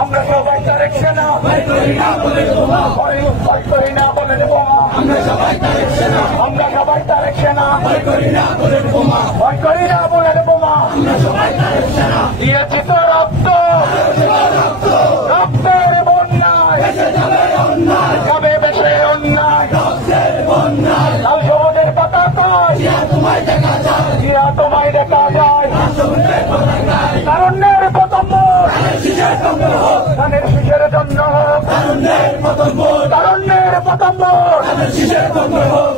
আমরা সবাই তারেক সেনা, ভয় করি না বলে বোমা, ভয় করি না বলে বোমা, আমরা সবাই তারেক সেনা, আমরা সবাই তারেক সেনা, ভয় করি না বলে বোমা, ভয় করি না বলে বোমা, আমরা সবাই তারেক সেনা, দিয়েছি তো রক্ত, রক্তের বন্যায় ভেসে যাবে অন্যায়, যাবে ভেসে অন্যায়, রক্তের বন্যায়, লাল সবুজের পতাকায় জিয়া তোমায় দেখা যায়, জিয়া তোমায় দেখা যায়, তারুণ্যের প্রথম ধানের শীষের জন্য হোক, তারুণ্যের প্রথম ভোট, ধানের শীষের জন্য হোক,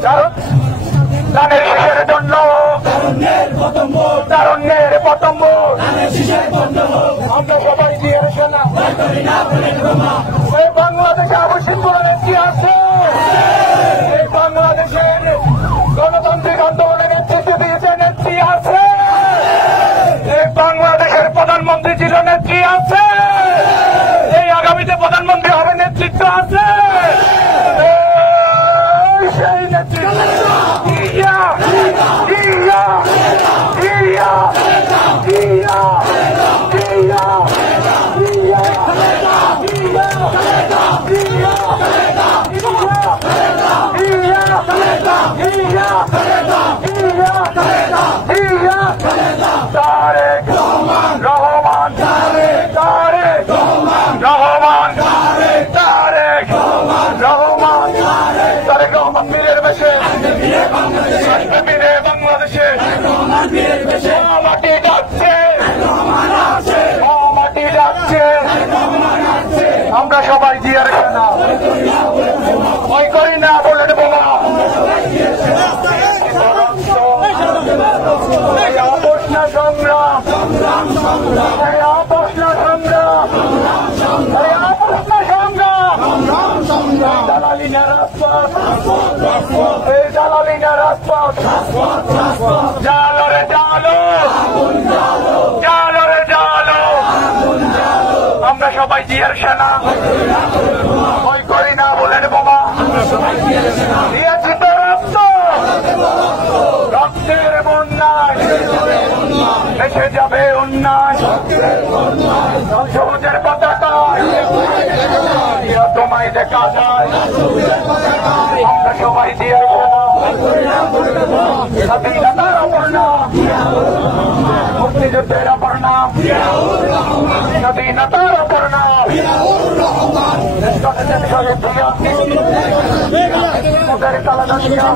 ধানের শীষের জন্য হোক, তারুণ্যের প্রথম ভোট, তারুণ্যের প্রথম ভোট, ধানের শীষের জন্য হোক, আমরা সবাই দিয়ে শোনা, ভয় করি না বলে বোমা, এই বাংলাদেশে আবশ্যিক বলে কি আছে, এই বাংলাদেশের গণতান্ত্রিক আন্দোলনের নেতৃত্ব দিয়েছে নেত্রী আছে, এই বাংলাদেশের প্রধানমন্ত্রী ছিল নেত্রী আছে, এই আগামীতে প্রধানমন্ত্রী হবে নেতৃত্ব আছে, সেই নেতৃত্ব ইয়া ইয়া ইয়া ইয়া ইয়া তারেক রহমান, তারেক রহমান, তারেক রহমান, তারেক রহমান বীরের বেশে বীরে বাংলাদেশে মাটি যাচ্ছে, মাটি যাচ্ছে, আমরা সবাই জিয়ার সেনা, ভয় করি না বলে বোমা, সংগ্রাম, সংগ্রাম, দালালিনা রাজপথ, এই দালালিনা রাজপথ, জালো রে জালো, জালো রে জালো, আমরা সবাই জিয়ার সেনা, ভয় করি না বলেন বোমা, দিয়েছি তো রক্ত, রক্তের বন্যায় এসে যাবে অন্যায়, সবুজের পতাকায় তোমায় দেখা যায়, আমরা সবাই দিয়ে স্বাধীনতার অপর নাম, মুক্তিযুদ্ধের অপর নাম, স্বাধীনতার অপর নাম, ওদের কালাদা দিয়া